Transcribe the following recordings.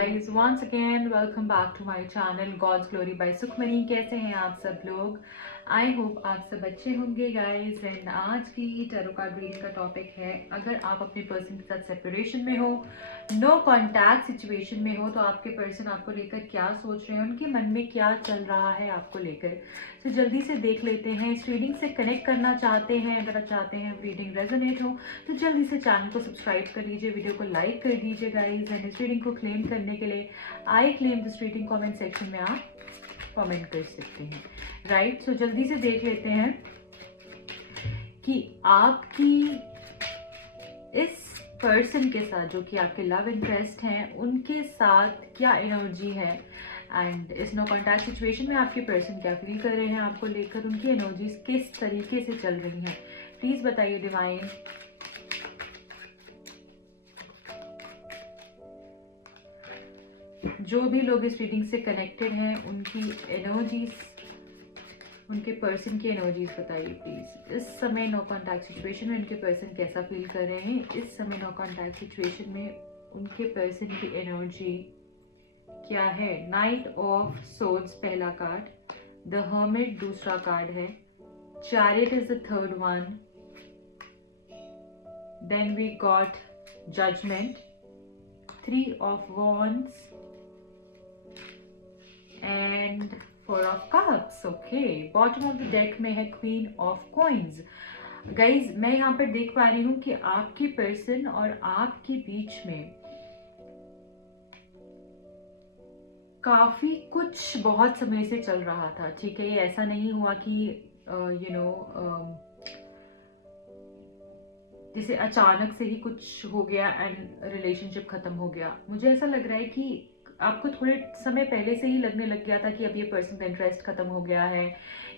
guys, once again welcome back to my channel God's Glory by Sukhmani. कैसे हैं आप सब लोग? आई होप आप सब अच्छे होंगे गाइज। एंड आज की टैरो कार्ड रीडिंग का टॉपिक है, अगर आप अपने पर्सन के साथ सेपरेशन में हो, नो कॉन्टैक्ट सिचुएशन में हो, तो आपके पर्सन आपको लेकर क्या सोच रहे हैं, उनके मन में क्या चल रहा है आपको लेकर। तो जल्दी से देख लेते हैं। इस रीडिंग से कनेक्ट करना चाहते हैं, अगर आप चाहते हैं रीडिंग रेजोनेट हो तो जल्दी से चैनल को सब्सक्राइब कर लीजिए, वीडियो को लाइक कर दीजिए गाइज। एंड इस रीडिंग को क्लेम करने के लिए I claim this reading comment section में आप कमेंट कर सकते हैं, राइट। सो जल्दी से देख लेते हैं कि आपकी इस पर्सन के साथ, जो कि आपके लव इंटरेस्ट हैं, उनके साथ क्या एनर्जी है। एंड इस नो कॉन्टैक्ट सिचुएशन में आपके पर्सन क्या फील कर रहे हैं आपको लेकर, उनकी एनर्जीज किस तरीके से चल रही हैं, प्लीज बताइए डिवाइन। जो भी लोग इस रीडिंग से कनेक्टेड हैं, उनकी एनर्जीज, उनके पर्सन की एनर्जीज बताइए प्लीज। इस समय नो कॉन्टैक्ट सिचुएशन में उनके पर्सन कैसा फील कर रहे हैं, इस समय नो कॉन्टैक्ट सिचुएशन में उनके पर्सन की एनर्जी क्या है। नाइट ऑफ सोर्ड्स पहला कार्ड, द हर्मिट दूसरा कार्ड है, chariot is the third one, then we got judgment, three of wands and four of cups. Okay, bottom of the deck में है क्वीन ऑफ कॉइन्स। गाइज मैं यहाँ पर देख पा रही हूँ कि आपके पर्सन और आपके बीच में काफी कुछ बहुत समय से चल रहा था, ठीक है। ये ऐसा नहीं हुआ कि जैसे अचानक से ही कुछ हो गया एंड रिलेशनशिप खत्म हो गया। मुझे ऐसा लग रहा है कि आपको थोड़े समय पहले से ही लगने लग गया था कि अब ये पर्सन का इंटरेस्ट खत्म हो गया है,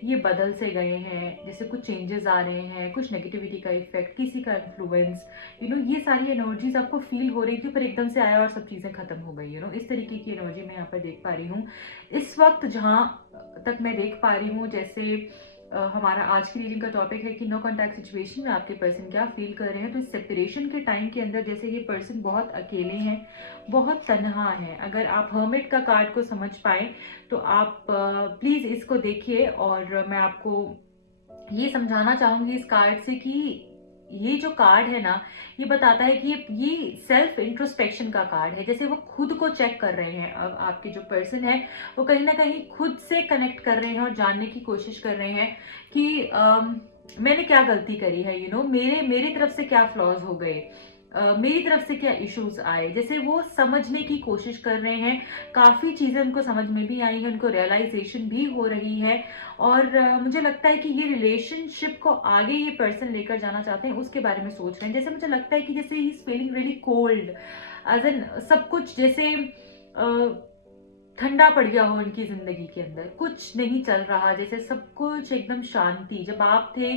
ये बदल से गए हैं, जैसे कुछ चेंजेस आ रहे हैं, कुछ नेगेटिविटी का इफेक्ट, किसी का इन्फ्लुएंस, ये सारी एनर्जीज आपको फील हो रही थी, पर एकदम से आया और सब चीजें खत्म हो गई। इस तरीके की एनर्जी मैं यहाँ पर देख पा रही हूँ इस वक्त। जहां तक मैं देख पा रही हूँ, जैसे हमारा आज की रीडिंग का टॉपिक है कि नो कॉन्टैक्ट सिचुएशन में आपके पर्सन क्या फील कर रहे हैं। तो इस सेपरेशन के टाइम के अंदर जैसे ये पर्सन बहुत अकेले हैं, बहुत तन्हा है। अगर आप हर्मिट का कार्ड को समझ पाए तो आप प्लीज इसको देखिए, और मैं आपको ये समझाना चाहूंगी इस कार्ड से कि ये जो कार्ड है ना, ये बताता है कि ये सेल्फ इंट्रोस्पेक्शन का कार्ड है। जैसे वो खुद को चेक कर रहे हैं। अब आपके जो पर्सन है वो कहीं ना कहीं खुद से कनेक्ट कर रहे हैं और जानने की कोशिश कर रहे हैं कि मैंने क्या गलती करी है, मेरी तरफ से क्या फ्लॉज हो गए, मेरी तरफ से क्या इश्यूज आए। जैसे वो समझने की कोशिश कर रहे हैं, काफी चीजें उनको समझ में भी आई है, उनको रियलाइजेशन भी हो रही है। और मुझे लगता है कि ये रिलेशनशिप को आगे ये पर्सन लेकर जाना चाहते हैं, उसके बारे में सोच रहे हैं। जैसे मुझे लगता है कि जैसे ही is feeling really cold, as an सब कुछ जैसे ठंडा पड़ गया हो उनकी जिंदगी के अंदर, कुछ नहीं चल रहा, जैसे सब कुछ एकदम शांति। जब आप थे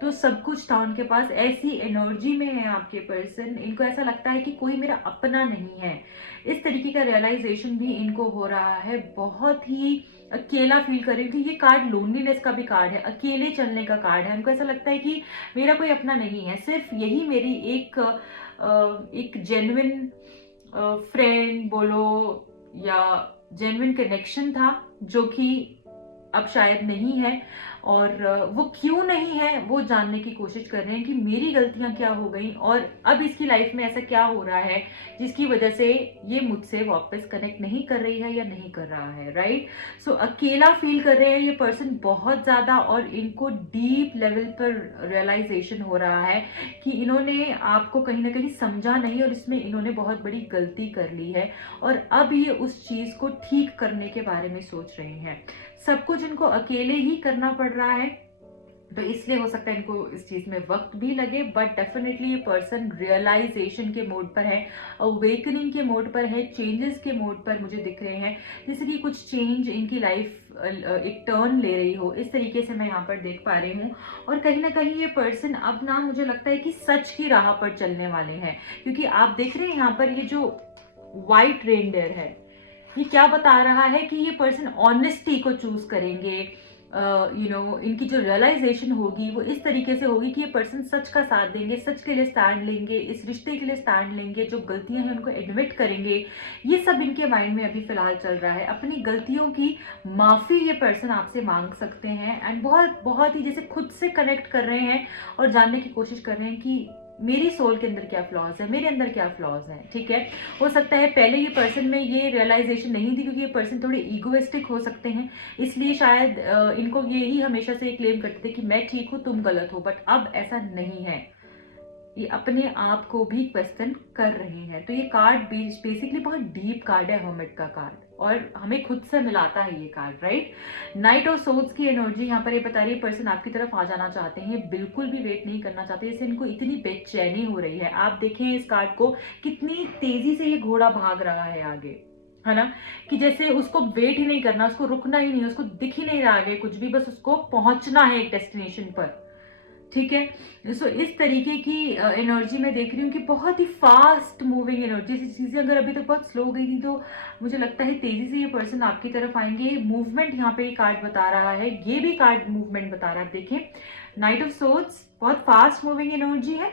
तो सब कुछ था उनके पास, ऐसी एनर्जी में है आपके पर्सन। इनको ऐसा लगता है कि कोई मेरा अपना नहीं है, इस तरीके का रियलाइजेशन भी इनको हो रहा है। बहुत ही अकेला फील कर रही थी। ये कार्ड लोनलीनेस का भी कार्ड है, अकेले चलने का कार्ड है। इनको ऐसा लगता है कि मेरा कोई अपना नहीं है, सिर्फ यही मेरी एक जेन्युइन फ्रेंड बोलो या जेन्युइन कनेक्शन था, जो कि अब शायद नहीं है। और वो क्यों नहीं है वो जानने की कोशिश कर रहे हैं कि मेरी गलतियां क्या हो गई और अब इसकी लाइफ में ऐसा क्या हो रहा है जिसकी वजह से ये मुझसे वापस कनेक्ट नहीं कर रही है या नहीं कर रहा है, राइट। सो अकेला फील कर रहे हैं ये पर्सन बहुत ज्यादा, और इनको डीप लेवल पर रियलाइजेशन हो रहा है कि इन्होंने आपको कहीं ना कहीं समझा नहीं और इसमें इन्होंने बहुत बड़ी गलती कर ली है, और अब ये उस चीज को ठीक करने के बारे में सोच रहे हैं। सब कुछ इनको अकेले ही करना पड़ रहा है, तो इसलिए हो सकता है इनको इस चीज में वक्त भी लगे, बट डेफिनेटली ये पर्सन रियलाइजेशन के मोड पर है, अवेकनिंग के मोड पर है, चेंजेस के मोड पर मुझे दिख रहे हैं। जैसे कि कुछ चेंज इनकी लाइफ एक टर्न ले रही हो, इस तरीके से मैं यहाँ पर देख पा रही हूँ। और कहीं ना कहीं ये पर्सन अब ना, मुझे लगता है कि सच की राह पर चलने वाले हैं, क्योंकि आप देख रहे हैं यहाँ पर ये जो व्हाइट रेनडियर है, ये क्या बता रहा है कि ये पर्सन ऑनेस्टी को चूज करेंगे, इनकी जो रियलाइजेशन होगी वो इस तरीके से होगी कि ये पर्सन सच का साथ देंगे, सच के लिए स्टैंड लेंगे, इस रिश्ते के लिए स्टैंड लेंगे, जो गलतियां हैं उनको एडमिट करेंगे। ये सब इनके माइंड में अभी फिलहाल चल रहा है। अपनी गलतियों की माफी ये पर्सन आपसे मांग सकते हैं, एंड बहुत बहुत ही जैसे खुद से कनेक्ट कर रहे हैं और जानने की कोशिश कर रहे हैं कि मेरी सोल के अंदर क्या फ्लॉज है, मेरे अंदर क्या फ्लॉज हैं। ठीक है, हो सकता है पहले ये पर्सन में ये रियलाइजेशन नहीं थी, क्योंकि ये पर्सन थोड़े ईगोइस्टिक हो सकते हैं, इसलिए शायद इनको ये ही हमेशा से क्लेम करते थे कि मैं ठीक हूं, तुम गलत हो। बट अब ऐसा नहीं है, ये अपने आप को भी क्वेश्चन कर रहे हैं। तो ये कार्ड बेसिकली बहुत डीप कार्ड है, हर्मिट का कार्ड, और हमें खुद से मिलाता है ये card, right. Night of swords की एनर्जी यहाँ पर ये बता रही है पर्सन आपकी तरफ आ जाना चाहते हैं, बिल्कुल भी वेट नहीं करना चाहते। जैसे इनको इतनी बेचैनी हो रही है, आप देखें इस कार्ड को, कितनी तेजी से ये घोड़ा भाग रहा है आगे, है ना, कि जैसे उसको वेट ही नहीं करना, उसको रुकना ही नहीं, उसको दिख ही नहीं रहा आगे कुछ भी, बस उसको पहुंचना है एक डेस्टिनेशन पर। ठीक है, सो इस तरीके की एनर्जी मैं देख रही हूँ कि बहुत ही फास्ट मूविंग एनर्जी। चीजें अगर अभी तक बहुत स्लो गई थी, तो मुझे लगता है तेजी से ये पर्सन आपकी तरफ आएंगे। मूवमेंट यहाँ पे कार्ड बता रहा है, ये भी कार्ड मूवमेंट बता रहा है। देखें, नाइट ऑफ सोर्ड्स बहुत फास्ट मूविंग एनर्जी है।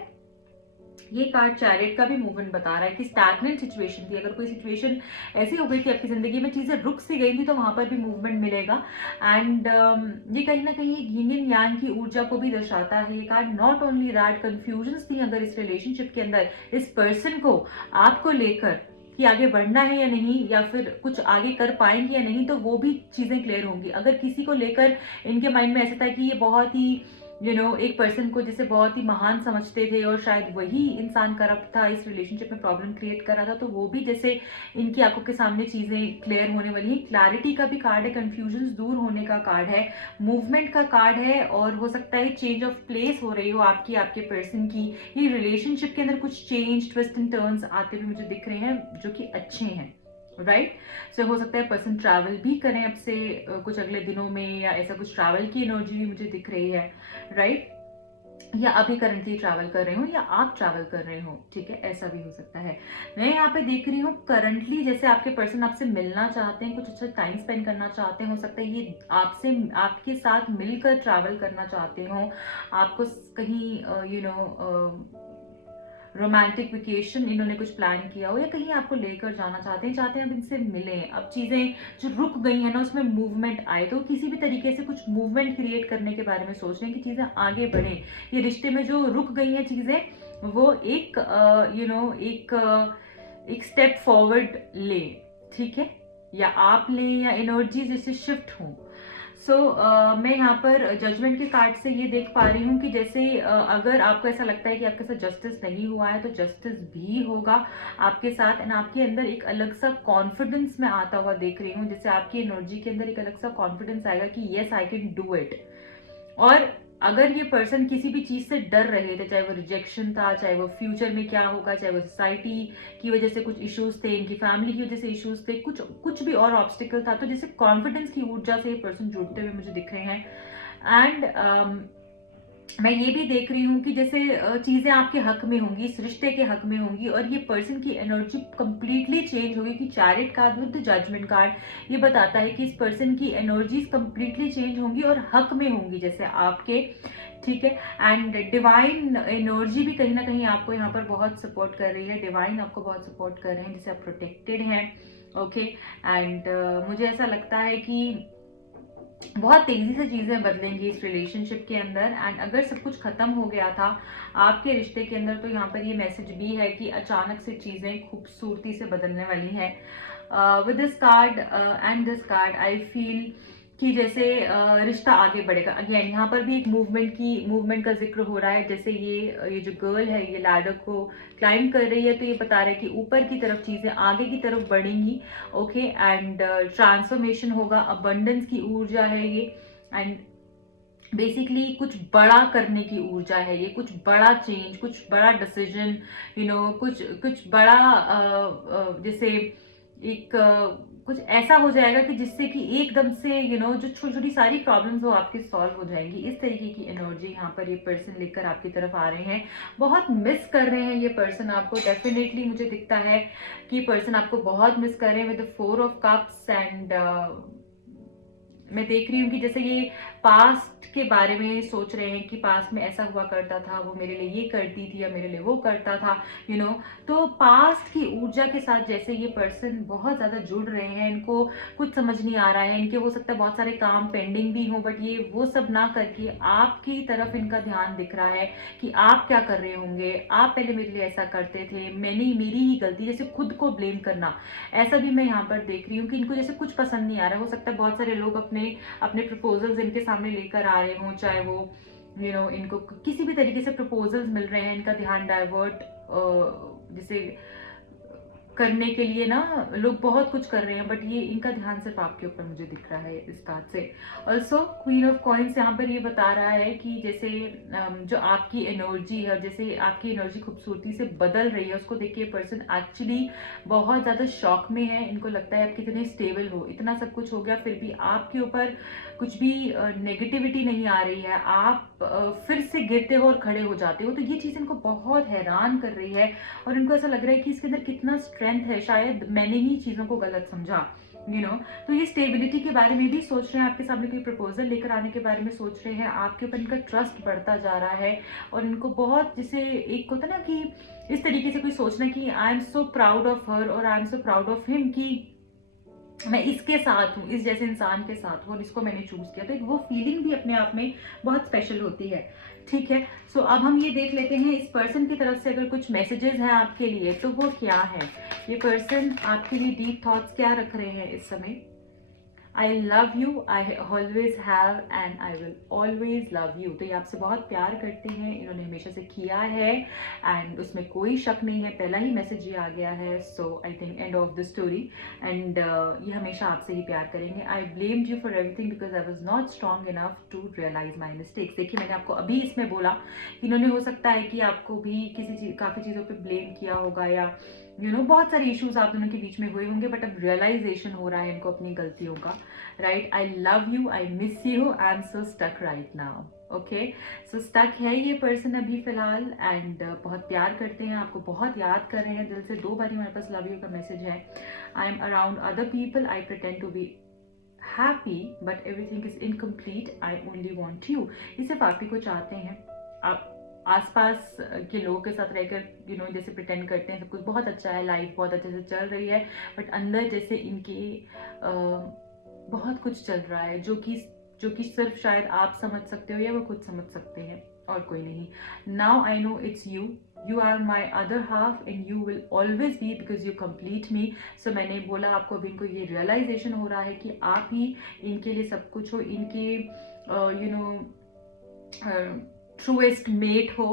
ये कार्ड चैरियट का भी मूवमेंट बता रहा है कि स्टैग्नेंट सिचुएशन थी, अगर कोई सिचुएशन ऐसी हो गई थी आपकी जिंदगी में, चीजें रुक सी गई थी, तो वहां पर भी मूवमेंट मिलेगा। एंड ये कहीं ना कहीं यिन एंड यांग की ऊर्जा को भी दर्शाता है ये card. Not only that, confusions थी अगर इस रिलेशनशिप के अंदर इस पर्सन को आपको लेकर कि आगे बढ़ना है या नहीं, या फिर कुछ आगे कर पाएंगे या नहीं, तो वो भी चीजें क्लियर होंगी। अगर किसी को लेकर इनके माइंड में ऐसा था कि ये बहुत ही एक पर्सन को जिसे बहुत ही महान समझते थे, और शायद वही इंसान करप्ट था, इस रिलेशनशिप में प्रॉब्लम क्रिएट कर रहा था, तो वो भी जैसे इनकी आंखों के सामने चीजें क्लियर होने वाली है। क्लैरिटी का भी कार्ड है, कंफ्यूजन दूर होने का कार्ड है, मूवमेंट का कार्ड है, और हो सकता है चेंज ऑफ प्लेस हो रही हो आपके पर्सन की। ये रिलेशनशिप के अंदर कुछ चेंज, ट्विस्ट एंड टर्न्स आते हुए मुझे दिख रहे हैं, जो कि अच्छे हैं, राइट। सो हो सकता है पर्सन ट्रैवल भी करें अब से कुछ अगले दिनों में, या ऐसा कुछ ट्रैवल की एनर्जी भी मुझे दिख रही है, राइट। या अभी करंटली ट्रैवल कर रहे हो, या आप ट्रैवल कर रहे हो, ठीक है, ऐसा भी हो सकता है। मैं यहाँ पे देख रही हूँ करंटली जैसे आपके पर्सन आपसे मिलना चाहते हैं, कुछ अच्छा टाइम स्पेंड करना चाहते हैं, हो सकता है ये आपसे आपके साथ मिलकर ट्रैवल करना चाहते हो, आपको कहीं रोमांटिक वेकेशन इन्होंने कुछ प्लान किया हो, या कहीं आपको लेकर जाना चाहते हैं अब इनसे मिलें, अब चीजें जो रुक गई है ना उसमें मूवमेंट आए, तो किसी भी तरीके से कुछ मूवमेंट क्रिएट करने के बारे में सोच रहे हैं कि चीजें आगे बढ़े। ये रिश्ते में जो रुक गई हैं चीजें, वो एक स्टेप फॉरवर्ड ले, ठीक है, या आप लें, या एनर्जी जैसे शिफ्ट हो। मैं यहाँ पर जजमेंट के कार्ड से ये देख पा रही हूँ कि जैसे अगर आपको ऐसा लगता है कि आपके साथ जस्टिस नहीं हुआ है, तो जस्टिस भी होगा आपके साथ, एंड आपके अंदर एक अलग सा कॉन्फिडेंस मैं आता हुआ देख रही हूँ। जैसे आपकी एनर्जी के अंदर एक अलग सा कॉन्फिडेंस आएगा कि yes I can do it. और अगर ये पर्सन किसी भी चीज से डर रहे थे, चाहे वो रिजेक्शन था, चाहे वो फ्यूचर में क्या होगा, चाहे वो सोसाइटी की वजह से कुछ इश्यूज थे, इनकी फैमिली की वजह से इश्यूज थे, कुछ भी और ऑब्स्टिकल था, तो जैसे कॉन्फिडेंस की ऊर्जा से ये पर्सन जुड़ते हुए मुझे दिख रहे हैं। एंड मैं ये भी देख रही हूँ कि जैसे चीजें आपके हक में होंगी, इस रिश्ते के हक में होंगी, और ये पर्सन की एनर्जी कंप्लीटली चेंज होगी। कि chariot card with judgment card ये बताता है कि इस पर्सन की एनर्जीज कंप्लीटली चेंज होंगी और हक में होंगी जैसे आपके, ठीक है। एंड डिवाइन एनर्जी भी कहीं ना कहीं आपको यहाँ पर बहुत सपोर्ट कर रही है, डिवाइन आपको बहुत सपोर्ट कर रहे हैं, जैसे आप प्रोटेक्टेड हैं, ओके। एंड मुझे ऐसा लगता है कि बहुत तेजी से चीजें बदलेंगी इस रिलेशनशिप के अंदर। एंड अगर सब कुछ खत्म हो गया था आपके रिश्ते के अंदर, तो यहाँ पर ये मैसेज भी है कि अचानक से चीजें खूबसूरती से बदलने वाली हैं। With this card and this card I feel कि जैसे रिश्ता आगे बढ़ेगा। अगेन यहाँ पर भी एक मूवमेंट का जिक्र हो रहा है। जैसे ये जो गर्ल है ये लैडर को क्लाइंब कर रही है, तो ये बता रहा है कि ऊपर की तरफ चीजें आगे की तरफ बढ़ेंगी, ओके। एंड ट्रांसफॉर्मेशन होगा, अबंडेंस की ऊर्जा है ये, एंड बेसिकली कुछ बड़ा करने की ऊर्जा है ये, कुछ बड़ा चेंज, कुछ बड़ा डिसीजन, कुछ बड़ा जैसे एक कुछ ऐसा हो जाएगा कि जिससे कि एकदम से जो छोटी छोटी सारी प्रॉब्लम्स हो आपकी सॉल्व हो जाएंगी। इस तरीके की एनर्जी यहाँ पर ये पर्सन लेकर आपकी तरफ आ रहे हैं। बहुत मिस कर रहे हैं ये पर्सन आपको, डेफिनेटली मुझे दिखता है कि पर्सन आपको बहुत मिस कर रहे हैं with the 4 of cups and मैं देख रही हूँ कि जैसे ये पास्ट के बारे में सोच रहे हैं कि पास्ट में ऐसा हुआ करता था, वो मेरे लिए ये करती थी या मेरे लिए वो करता था, यू नो। तो पास्ट की ऊर्जा के साथ जैसे ये पर्सन बहुत ज्यादा जुड़ रहे हैं, इनको कुछ समझ नहीं आ रहा है, इनके हो सकता है बहुत सारे काम पेंडिंग भी हो, बट ये वो सब ना करके आपकी तरफ इनका ध्यान दिख रहा है कि आप क्या कर रहे होंगे, आप पहले मेरे लिए ऐसा करते थे, मैंने मेरी ही गलती, जैसे खुद को ब्लेम करना। ऐसा भी मैं यहाँ पर देख रही हूँ कि इनको जैसे कुछ पसंद नहीं आ रहा है। हो सकता है बहुत सारे लोग अपने अपने प्रपोजल्स इनके सामने लेकर आ रहे हों, चाहे वो इनको किसी भी तरीके से प्रपोजल्स मिल रहे हैं, इनका ध्यान डाइवर्ट जैसे करने के लिए ना लोग बहुत कुछ कर रहे हैं, बट ये इनका ध्यान सिर्फ आपके ऊपर मुझे दिख रहा है इस बात से। ऑल्सो क्वीन ऑफ कॉइन्स यहाँ पर ये बता रहा है कि जैसे जो आपकी एनर्जी है, जैसे आपकी एनर्जी खूबसूरती से बदल रही है, उसको देख के ये पर्सन एक्चुअली बहुत ज्यादा शॉक में है। इनको लगता है आप कितने स्टेबल हो, इतना सब कुछ हो गया फिर भी आपके ऊपर कुछ भी नेगेटिविटी नहीं आ रही है, आप फिर से गिरते हो और खड़े हो जाते हो। तो ये चीज इनको बहुत हैरान कर रही है और इनको ऐसा लग रहा है कि इसके अंदर कितना स्ट्रेंथ है, शायद मैंने ही चीजों को गलत समझा, तो ये स्टेबिलिटी के बारे में भी सोच रहे हैं, आपके सामने कोई प्रपोजल लेकर आने के बारे में सोच रहे हैं, आपके ऊपर इनका ट्रस्ट बढ़ता जा रहा है और इनको बहुत जैसे एक होता है ना कि इस तरीके से कोई सोचना कि I am so proud of her और I am so proud of him, कि मैं इसके साथ हूँ, इस जैसे इंसान के साथ हूँ और इसको मैंने चूज किया। तो वो फीलिंग भी अपने आप में बहुत स्पेशल होती है। ठीक है, सो अब हम ये देख लेते हैं इस पर्सन की तरफ से अगर कुछ मैसेजेस हैं आपके लिए तो वो क्या है। ये पर्सन आपके लिए डीप थॉट्स क्या रख रहे हैं इस समय। आई love you, I always have and I will always love you. तो ये आपसे बहुत प्यार करते हैं, इन्होंने हमेशा से किया है एंड उसमें कोई शक नहीं है, पहला ही मैसेज ये आ गया है। So I think end of the story and ये हमेशा आपसे ही प्यार करेंगे। I blamed you for everything because I was not strong enough to realise my mistakes. देखिए मैंने आपको अभी इसमें बोला कि इन्होंने हो सकता है कि आपको भी किसी चीज काफी चीजों पर ब्लेम किया होगा या बहुत सारे इश्यूज आप दोनों के बीच में हुए होंगे, बट अब रियलाइजेशन हो रहा है इनको अपनी गलतियों का। Right, I love you, I miss you, I am so stuck right now. Okay, so stuck है ये पर्सन अभी फिलहाल एंड बहुत प्यार करते हैं, आपको बहुत याद कर रहे हैं दिल से। 2 बार हमारे पास लव यू का मैसेज है। I am around other people, I pretend to be happy but everything is incomplete, I only want you. ये सिर्फ आप ही को चाहते हैं, आप आसपास के लोगों के साथ रहकर जैसे प्रिटेंड करते हैं सब कुछ बहुत अच्छा है, लाइफ बहुत अच्छे से चल रही है, बट अंदर जैसे इनकी बहुत कुछ चल रहा है जो कि सिर्फ शायद आप समझ सकते हो या वो खुद समझ सकते हैं और कोई नहीं। Now I know it's you, you are my other half and you will always be because you complete me. So मैंने बोला आपको अभी इनको ये रियलाइजेशन हो रहा है कि आप ही इनके लिए सब कुछ हो, इनके ट्रूएस्ट मेट हो,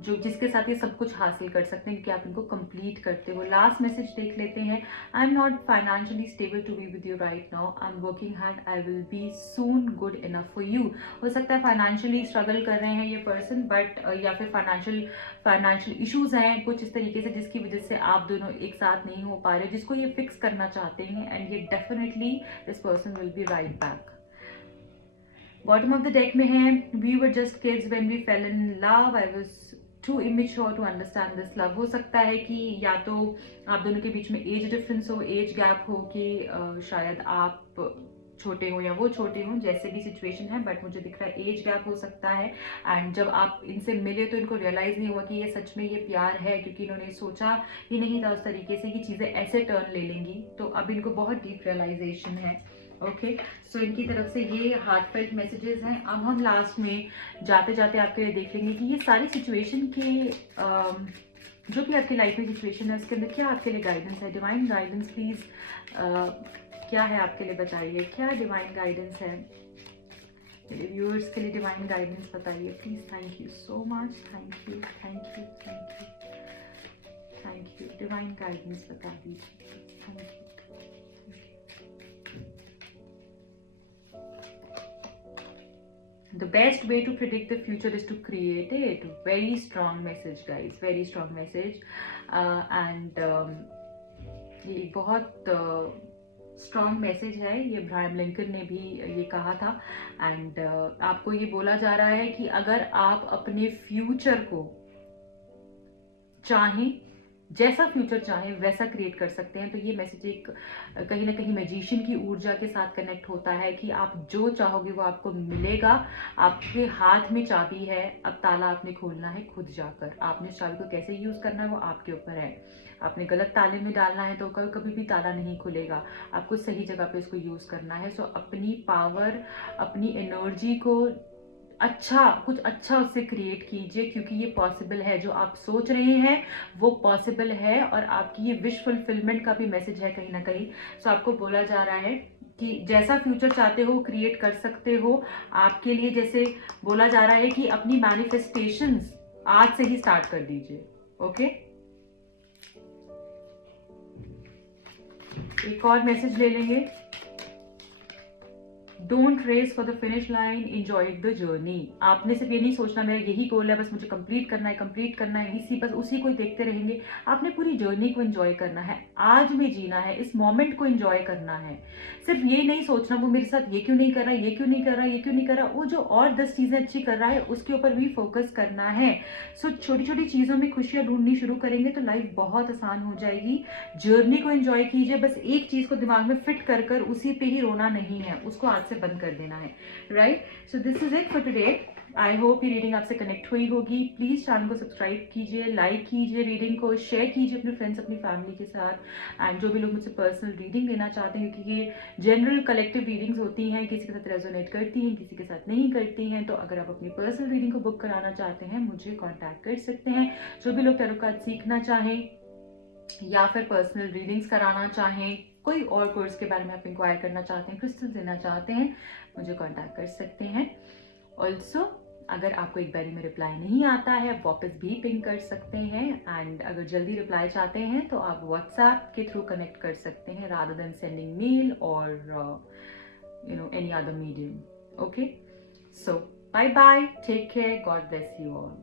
जो जिसके साथ ये सब कुछ हासिल कर सकते हैं क्योंकि आप इनको कंप्लीट करते हो। लास्ट मैसेज देख लेते हैं। I am not financially stable to be with you right now, I am working hard, I will be soon good enough for you. हो सकता है फाइनेंशियली स्ट्रगल कर रहे हैं ये पर्सन, बट या फिर फाइनेंशियल इश्यूज हैं कुछ इस तरीके से जिसकी वजह से आप दोनों एक साथ नहीं हो पा रहे, जिसको ये फिक्स करना चाहते हैं एंड ये definitely this person will be right back. Bottom of the deck में है, we were just kids when we fell in love, I was too immature to understand this love. हो सकता है कि या तो आप दोनों के बीच में एज डिफरेंस हो, एज गैप हो, कि शायद आप छोटे हो या वो छोटे हो, जैसे भी सिचुएशन है, बट मुझे दिख रहा है एज गैप हो सकता है। एंड जब आप इनसे मिले तो इनको रियलाइज नहीं हुआ कि ये सच में ये प्यार है, क्योंकि इन्होंने सोचा ही नहीं था उस तरीके से कि चीजें ऐसे टर्न ले लेंगी। तो अब इनको बहुत डीप रियलाइजेशन है। ओके, सो इनकी तरफ से ये हार्टफेल्ट मैसेजेस हैं। अब हम लास्ट में जाते जाते आपके लिए देख लेंगे कि ये सारी सिचुएशन के जो भी आपकी लाइफ में सिचुएशन है उसके अंदर क्या आपके लिए गाइडेंस है। डिवाइन गाइडेंस प्लीज क्या है आपके लिए, बताइए क्या डिवाइन गाइडेंस है मेरे व्यूअर्स के लिए। डिवाइन गाइडेंस बताइए please. Thank you so much, thank you thank you thank you thank you. Divine guidance बता दीजिए, thank you. The best way to predict the future is to create it. Very strong message guys, very strong message and ये बहुत strong message है। ये Abraham Lincoln ने भी ये कहा था एंड आपको ये बोला जा रहा है कि अगर आप अपने फ्यूचर को चाहें जैसा फ्यूचर चाहें वैसा क्रिएट कर सकते हैं। तो ये मैसेज एक कहीं ना कहीं मैजिशियन की ऊर्जा के साथ कनेक्ट होता है कि आप जो चाहोगे वो आपको मिलेगा। आपके हाथ में चाबी है, अब ताला आपने खोलना है खुद जाकर। आपने इस चाबी को कैसे यूज करना है वो आपके ऊपर है। आपने गलत ताले में डालना है तो कभी कभी भी ताला नहीं खुलेगा। आपको सही जगह पे इसको यूज करना है। सो अपनी पावर, अपनी एनर्जी को कुछ अच्छा उससे क्रिएट कीजिए, क्योंकि ये पॉसिबल है। जो आप सोच रहे हैं वो पॉसिबल है, और आपकी ये विश फुलफिलमेंट का भी मैसेज है कहीं ना कहीं। सो आपको बोला जा रहा है कि जैसा फ्यूचर चाहते हो क्रिएट कर सकते हो। आपके लिए जैसे बोला जा रहा है कि अपनी मैनिफेस्टेशंस आज से ही स्टार्ट कर दीजिए। ओके, एक और मैसेज ले लेंगे। Don't race for the finish line, enjoy the journey. आपने सिर्फ ये नहीं सोचना मेरा यही गोल है, बस मुझे कंप्लीट करना है, कंप्लीट करना है, इसी बस उसी को देखते रहेंगे। आपने पूरी जर्नी को एंजॉय करना है, आज में जीना है, इस मोमेंट को एंजॉय करना है। सिर्फ ये नहीं सोचना वो मेरे साथ ये क्यों नहीं कर रहा, ये क्यों नहीं कर रहा, ये क्यों नहीं कर रहा। वो जो और 10 चीजें अच्छी कर रहा है उसके ऊपर भी फोकस करना है। सो छोटी छोटी चीजों में खुशियां ढूंढनी शुरू करेंगे तो लाइफ बहुत आसान हो जाएगी। जर्नी को एंजॉय कीजिए, बस एक चीज को दिमाग में फिट कर कर उसी पे ही रोना नहीं है, उसको आज से बंद कर देना है। Right, so this is it for today. I hope ये रीडिंग आपसे कनेक्ट हुई होगी। प्लीज चैनल को सब्सक्राइब कीजिए, लाइक कीजिए, रीडिंग को शेयर कीजिए अपने फ्रेंड्स, अपनी फैमिली के साथ। एंड जो भी लोग मुझसे पर्सनल रीडिंग लेना चाहते हैं, क्योंकि ये जनरल कलेक्टिव रीडिंग्स होती हैं, किसी के साथ रेजोनेट करती हैं, किसी के साथ नहीं करती हैं। तो अगर आप अपनी पर्सनल रीडिंग को बुक कराना चाहते हैं मुझे कॉन्टैक्ट कर सकते हैं। जो भी लोग टैरो कार्ड सीखना चाहें या फिर पर्सनल रीडिंग्स कराना चाहें, कोई और कोर्स के बारे में आप इंक्वायर करना चाहते हैं, क्रिस्टल्स लेना चाहते हैं, मुझे कांटेक्ट कर सकते हैं। ऑल्सो अगर आपको एक बारी में रिप्लाई नहीं आता है आप वापस भी पिंग कर सकते हैं। एंड अगर जल्दी रिप्लाई चाहते हैं तो आप व्हाट्सएप के थ्रू कनेक्ट कर सकते हैं रादर देन सेंडिंग मेल और any other medium. Okay, so bye bye, take care, God bless you all.